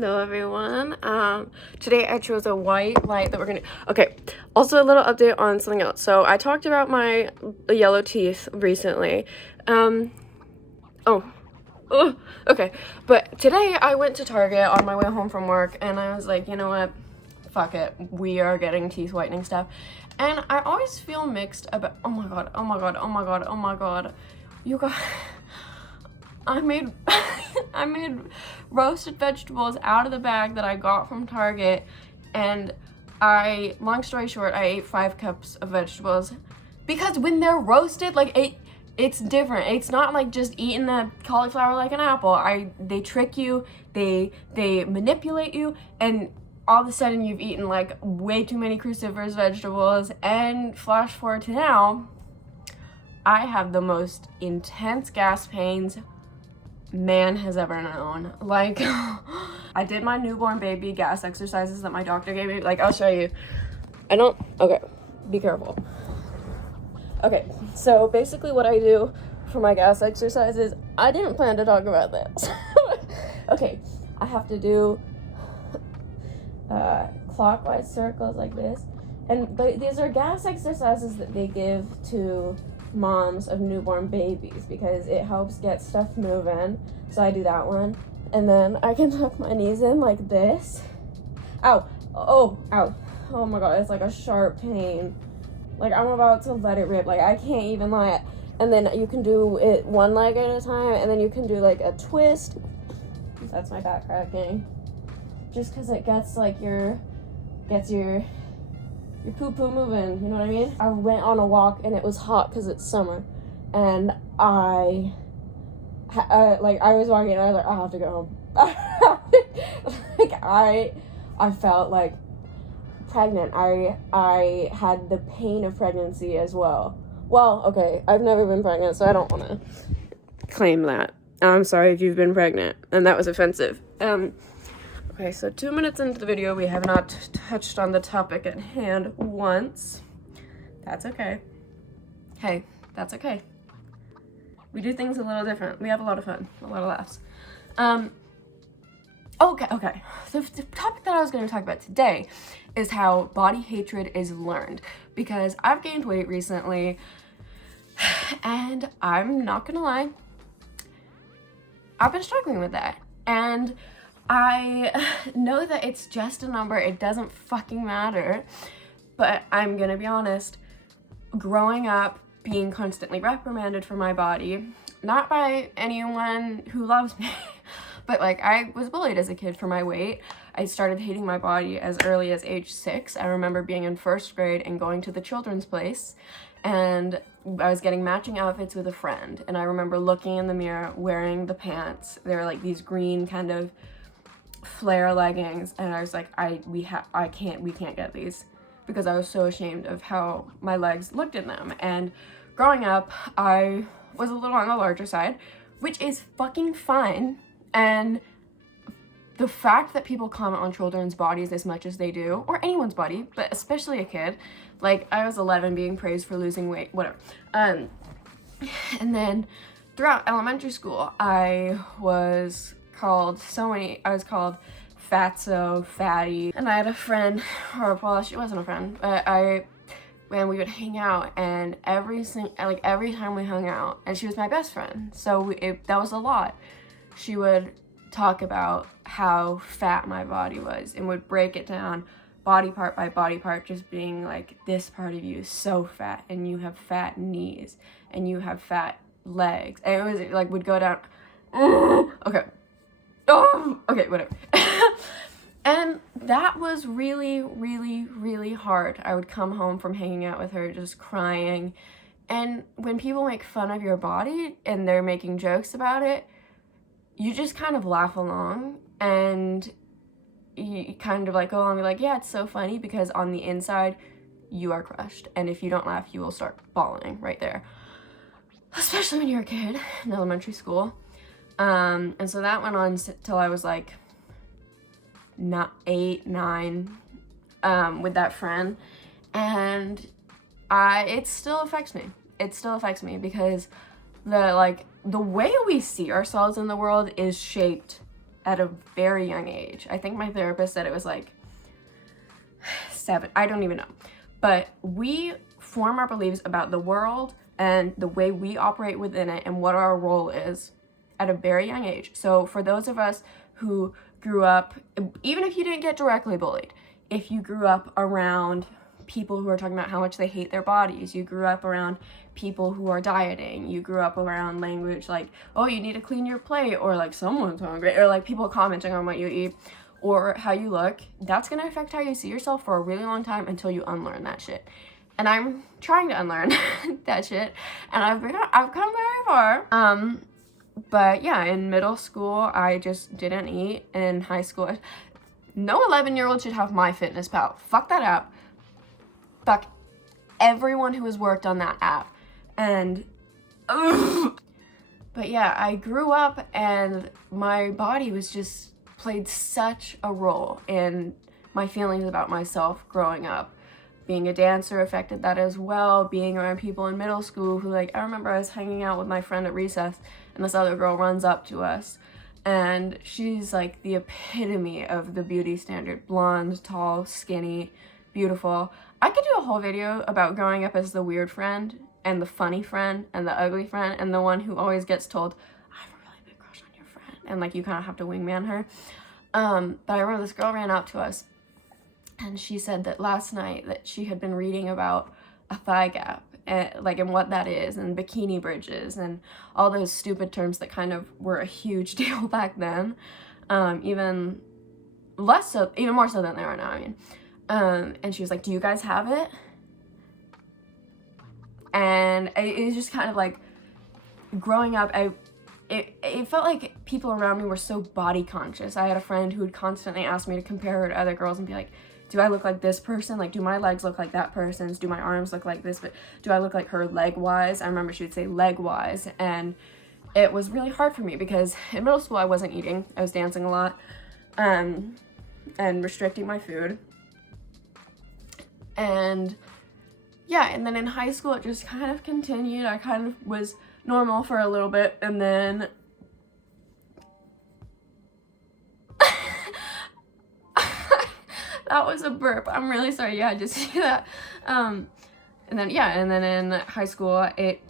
Hello everyone. Today I chose a white light that we're gonna, okay, also a little update on something else. So I talked about my yellow teeth recently. Okay, but today I went to Target on my way home from work and I was like, you know what, fuck it, we are getting teeth whitening stuff. And I always feel mixed about, oh my god, you guys, I made I made roasted vegetables out of the bag that I got from Target, and long story short, I ate 5 cups of vegetables because when they're roasted, like it's different. It's not like just eating the cauliflower like an apple. They trick you, they manipulate you, and all of a sudden you've eaten like way too many cruciferous vegetables. And flash forward to now, I have the most intense gas pains man has ever known. Like, I did my newborn baby gas exercises that my doctor gave me. Like, I'll show you. Okay, be careful. Okay, so basically what I do for my gas exercises, I didn't plan to talk about this. Okay, I have to do clockwise circles like this. And these are gas exercises that they give to moms of newborn babies because it helps get stuff moving. So I do that one, and then I can tuck my knees in like this. Ow. Oh my god, it's like a sharp pain. Like I'm about to let it rip. Like I can't even lie. And then you can do it one leg at a time, and then you can do like a twist. That's my back cracking. Just because it gets your poo-poo moving, you know what I mean? I went on a walk and it was hot because it's summer, and I was walking and I was like, I have to go home. Like I felt like pregnant. I had the pain of pregnancy as well. Well, okay, I've never been pregnant, so I don't want to claim that. I'm sorry if you've been pregnant and that was offensive. Okay, so 2 minutes into the video, we have not touched on the topic at hand once. That's okay. Hey, that's okay. We do things a little different. We have a lot of fun, a lot of laughs. Okay. So the topic that I was going to talk about today is how body hatred is learned. Because I've gained weight recently, and I'm not going to lie, I've been struggling with that. And I know that it's just a number, it doesn't fucking matter, but I'm gonna be honest, growing up, being constantly reprimanded for my body, not by anyone who loves me, but like I was bullied as a kid for my weight. I started hating my body as early as age 6. I remember being in 1st grade and going to the children's place, and I was getting matching outfits with a friend, and I remember looking in the mirror, wearing the pants. They were like these green kind of flare leggings, and I was like, we can't get these, because I was so ashamed of how my legs looked in them. And growing up, I was a little on the larger side, which is fucking fine. And the fact that people comment on children's bodies as much as they do, or anyone's body, but especially a kid, like I was 11 being praised for losing weight, whatever. And then throughout elementary school, I was called fatso, fatty, and I had a friend, or well, she wasn't a friend, but when we would hang out, and every time we hung out, and she was my best friend, so that was a lot. She would talk about how fat my body was and would break it down body part by body part, just being like, this part of you is so fat, and you have fat knees, and you have fat legs, and it was like would go down. Okay, whatever. And that was really, really, really hard. I would come home from hanging out with her just crying. And when people make fun of your body and they're making jokes about it, you just kind of laugh along, and you kind of like go along and be like, yeah, it's so funny, because on the inside, you are crushed. And if you don't laugh, you will start bawling right there. Especially when you're a kid in elementary school. And so that went on till I was like 8, 9, with that friend, and it still affects me. It still affects me because the way we see ourselves in the world is shaped at a very young age. I think my therapist said it was like 7, I don't even know. But we form our beliefs about the world and the way we operate within it and what our role is at a very young age. So for those of us who grew up, even if you didn't get directly bullied, if you grew up around people who are talking about how much they hate their bodies, you grew up around people who are dieting, you grew up around language like, oh, you need to clean your plate, or like someone's hungry, or like people commenting on what you eat or how you look, that's gonna affect how you see yourself for a really long time until you unlearn that shit. And I'm trying to unlearn that shit, and I've come very far. But yeah, in middle school, I just didn't eat. In high school, no 11-year-old should have MyFitnessPal. Fuck that app. Fuck everyone who has worked on that app. And, but yeah, I grew up and my body was just played such a role in my feelings about myself growing up. Being a dancer affected that as well. Being around people in middle school who, like, I remember I was hanging out with my friend at recess and this other girl runs up to us and she's like the epitome of the beauty standard. Blonde, tall, skinny, beautiful. I could do a whole video about growing up as the weird friend and the funny friend and the ugly friend and the one who always gets told, I have a really big crush on your friend, and like you kind of have to wingman her. But I remember this girl ran up to us and she said that last night that she had been reading about a thigh gap, and what that is, and bikini bridges, and all those stupid terms that kind of were a huge deal back then. Even more so than they are now, I mean. And she was like, do you guys have it? And it was just kind of like, growing up, it felt like people around me were so body conscious. I had a friend who would constantly ask me to compare her to other girls and be like, do I look like this person? Like, do my legs look like that person's? Do my arms look like this? But do I look like her leg-wise? I remember she would say leg-wise. And it was really hard for me because in middle school I wasn't eating. I was dancing a lot and restricting my food. And yeah, and then in high school it just kind of continued. I kind of was normal for a little bit, and then that was a burp. I'm really sorry you had to see that. And then in high school it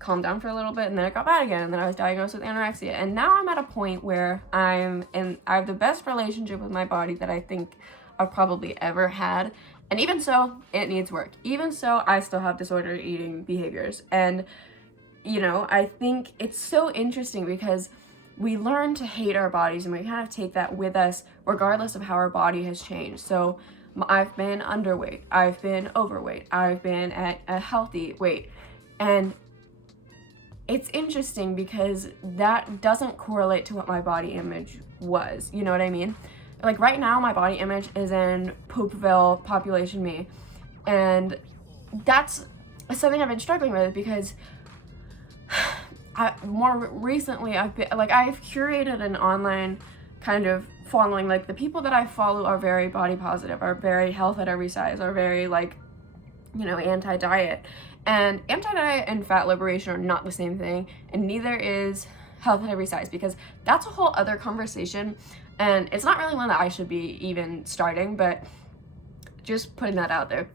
calmed down for a little bit, and then it got bad again, and then I was diagnosed with anorexia, and now I'm at a point where I have the best relationship with my body that I think I've probably ever had. And even so, it needs work. Even so, I still have disordered eating behaviors. And, you know, I think it's so interesting because we learn to hate our bodies and we kind of take that with us regardless of how our body has changed. So I've been underweight, I've been overweight, I've been at a healthy weight. And it's interesting because that doesn't correlate to what my body image was. You know what I mean? Like right now, my body image is in Poopville, population me. And that's something I've been struggling with because more recently I've curated an online kind of following. Like the people that I follow are very body positive, are very health at every size, are very like, you know, anti-diet. And anti-diet and fat liberation are not the same thing, and neither is health at every size, because that's a whole other conversation. And it's not really one that I should be even starting, but just putting that out there.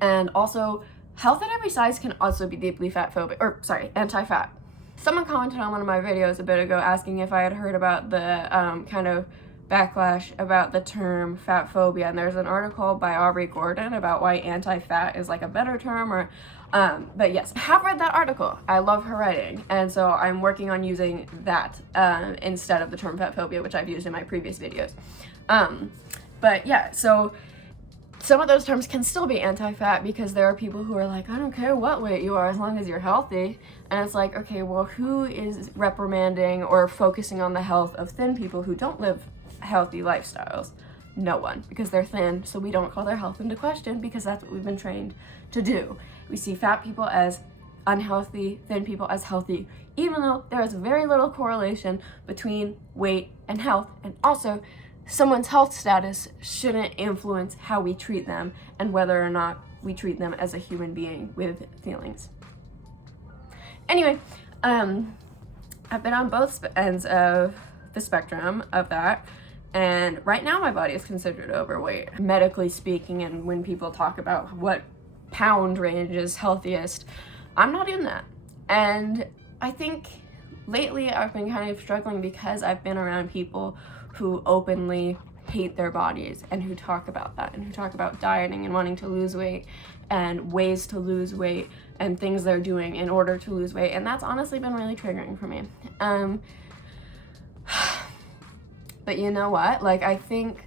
And also, health at every size can also be deeply anti-fat. Someone commented on one of my videos a bit ago asking if I had heard about the kind of backlash about the term fat phobia. And there's an article by Aubrey Gordon about why anti-fat is like a better term, but yes, I have read that article. I love her writing, and so I'm working on using that instead of the term fat phobia, which I've used in my previous videos. But yeah, so some of those terms can still be anti-fat because there are people who are like, I don't care what weight you are as long as you're healthy. And it's like, okay, well, who is reprimanding or focusing on the health of thin people who don't live healthy lifestyles? No one, because they're thin, so we don't call their health into question because that's what we've been trained to do. We see fat people as unhealthy, thin people as healthy, even though there is very little correlation between weight and health. And also, someone's health status shouldn't influence how we treat them and whether or not we treat them as a human being with feelings. Anyway, I've been on both ends of the spectrum of that. And right now my body is considered overweight, medically speaking, and when people talk about what pound range is healthiest, I'm not in that. And I think lately I've been kind of struggling because I've been around people who openly hate their bodies and who talk about that and who talk about dieting and wanting to lose weight and ways to lose weight and things they're doing in order to lose weight. And that's honestly been really triggering for me. But you know what? Like, I think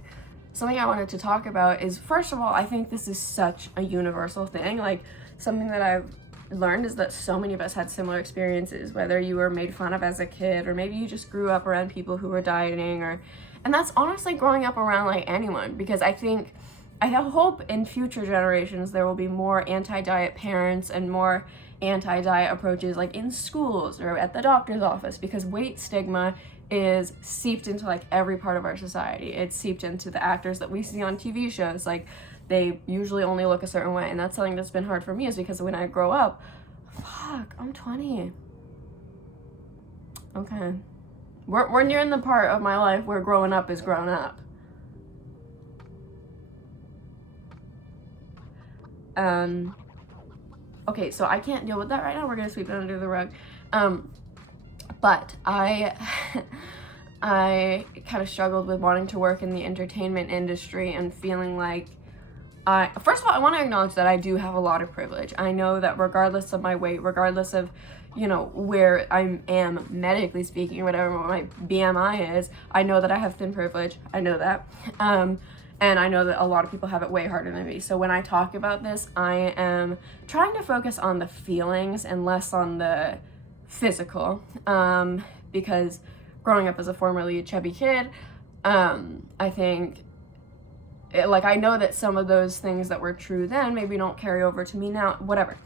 something I wanted to talk about is, first of all, I think this is such a universal thing. Like, something that I've learned is that so many of us had similar experiences, whether you were made fun of as a kid or maybe you just grew up around people who were dieting, and that's honestly growing up around like anyone, because I hope in future generations there will be more anti-diet parents and more anti-diet approaches, like in schools or at the doctor's office, because weight stigma is seeped into like every part of our society. It's seeped into the actors that we see on TV shows. Like, they usually only look a certain way, and that's something that's been hard for me, is because when I grow up, I'm 20. Okay. We're nearing the part of my life where growing up is grown up. Okay, so I can't deal with that right now. We're gonna sweep it under the rug. But I kind of struggled with wanting to work in the entertainment industry and feeling like first of all, I want to acknowledge that I do have a lot of privilege. I know that regardless of my weight, regardless of, you know, where I am medically speaking, whatever my BMI is, I know that I have thin privilege. I know that. And I know that a lot of people have it way harder than me. So when I talk about this, I am trying to focus on the feelings and less on the physical, because growing up as a formerly chubby kid, I think, like, I know that some of those things that were true then maybe don't carry over to me now, whatever.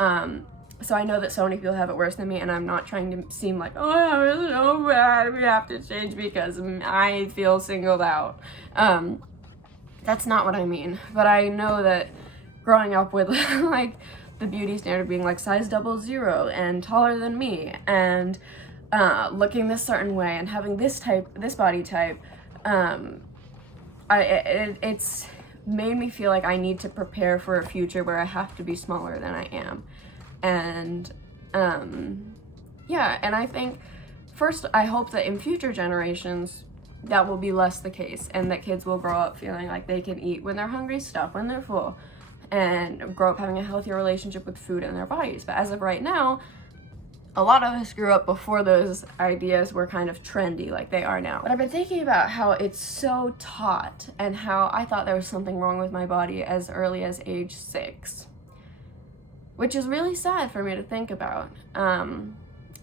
So I know that so many people have it worse than me, and I'm not trying to seem like, oh, it's so bad, we have to change because I feel singled out. That's not what I mean, but I know that growing up with like the beauty standard being like size 00 and taller than me and looking this certain way and having this body type, it's made me feel like I need to prepare for a future where I have to be smaller than I am. And yeah, and I think first I hope that in future generations that will be less the case, and that kids will grow up feeling like they can eat when they're hungry, stuff when they're full, and grow up having a healthier relationship with food and their bodies. But as of right now, a lot of us grew up before those ideas were kind of trendy like they are now. But I've been thinking about how it's so taught, and how I thought there was something wrong with my body as early as age 6, which is really sad for me to think about.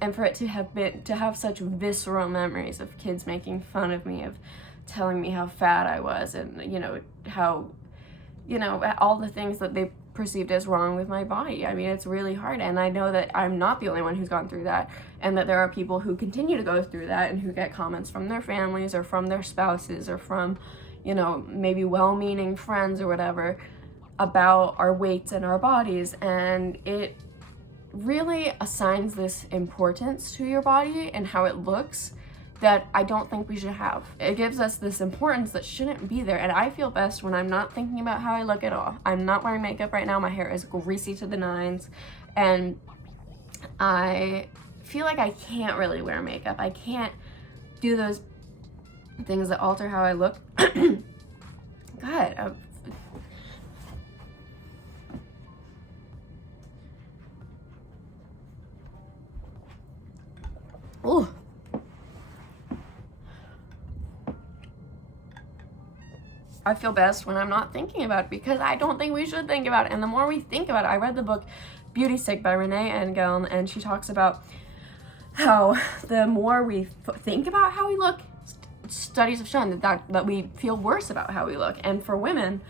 And for it to have such visceral memories of kids making fun of me, of telling me how fat I was, and how all the things that they perceived as wrong with my body. I mean, it's really hard, and I know that I'm not the only one who's gone through that, and that there are people who continue to go through that and who get comments from their families or from their spouses or from, maybe well-meaning friends or whatever about our weights and our bodies, and it really assigns this importance to your body and how it looks that I don't think we should have. It gives us this importance that shouldn't be there, and I feel best when I'm not thinking about how I look at all. I'm not wearing makeup right now, my hair is greasy to the nines, and I feel like I can't really wear makeup. I can't do those things that alter how I look. God, ooh. I feel best when I'm not thinking about it, because I don't think we should think about it. And the more we think about it, I read the book Beauty Sick by Renee Engeln, and she talks about how the more we think about how we look, studies have shown that we feel worse about how we look. And for women,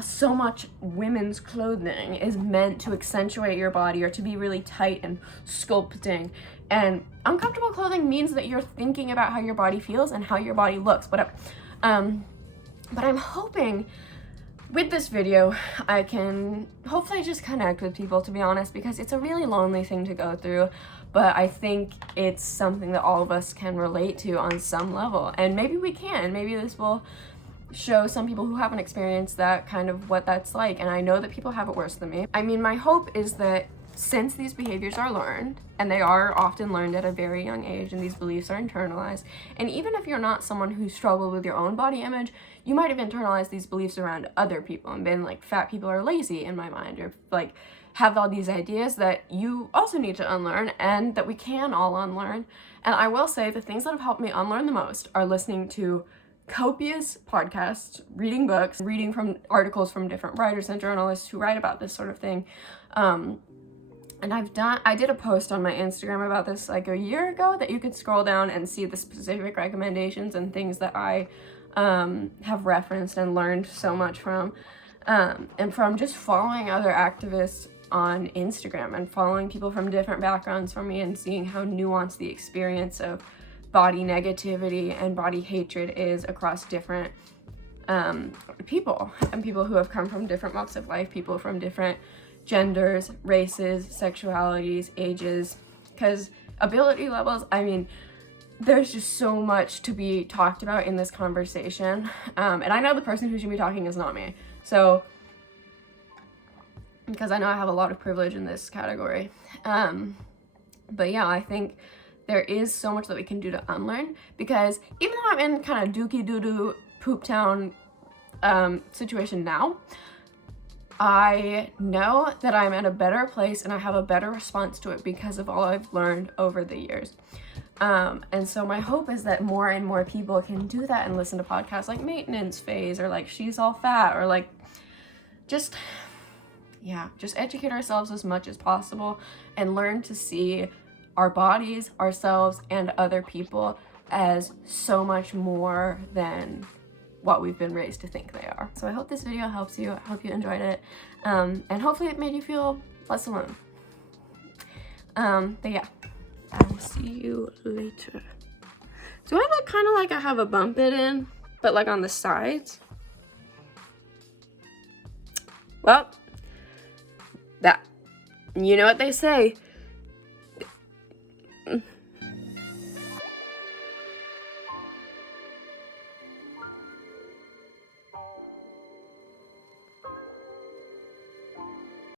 so much women's clothing is meant to accentuate your body or to be really tight and sculpting. And uncomfortable clothing means that you're thinking about how your body feels and how your body looks, whatever. But I'm hoping with this video, I can hopefully just connect with people, to be honest, because it's a really lonely thing to go through. but I think it's something that all of us can relate to on some level, and maybe we can. Maybe this will show some people who haven't experienced that kind of what that's like, and I know that people have it worse than me. I mean, my hope is that since these behaviors are learned, and they are often learned at a very young age, and these beliefs are internalized, and even if you're not someone who struggled with your own body image, you might have internalized these beliefs around other people and been like, fat people are lazy in my mind, or like have all these ideas that you also need to unlearn and that we can all unlearn. And I will say the things that have helped me unlearn the most are listening to copious podcasts, reading books, reading from articles from different writers and journalists who write about this sort of thing. And I did a post on my Instagram about this like a year ago that you could scroll down and see the specific recommendations and things that I have referenced and learned so much from. And from just following other activists on Instagram and following people from different backgrounds from me and seeing how nuanced the experience of body negativity and body hatred is across different people, and people who have come from different walks of life, people from different genders, races, sexualities, ages, because ability levels, I mean, there's just so much to be talked about in this conversation, and I know the person who should be talking is not me, so because I know I have a lot of privilege in this category, but yeah, I think there is so much that we can do to unlearn, because even though I'm in kind of dookie doo-doo poop town situation now, I know that I'm in a better place and I have a better response to it because of all I've learned over the years. And so my hope is that more and more people can do that and listen to podcasts like Maintenance Phase or like She's All Fat, or like just educate ourselves as much as possible and learn to see our bodies, ourselves, and other people as so much more than what we've been raised to think they are. So I hope this video helps you. I hope you enjoyed it. And hopefully it made you feel less alone. But yeah, I'll see you later. Do I look kind of like I have a bump it in, but like on the sides? Well, you know what they say.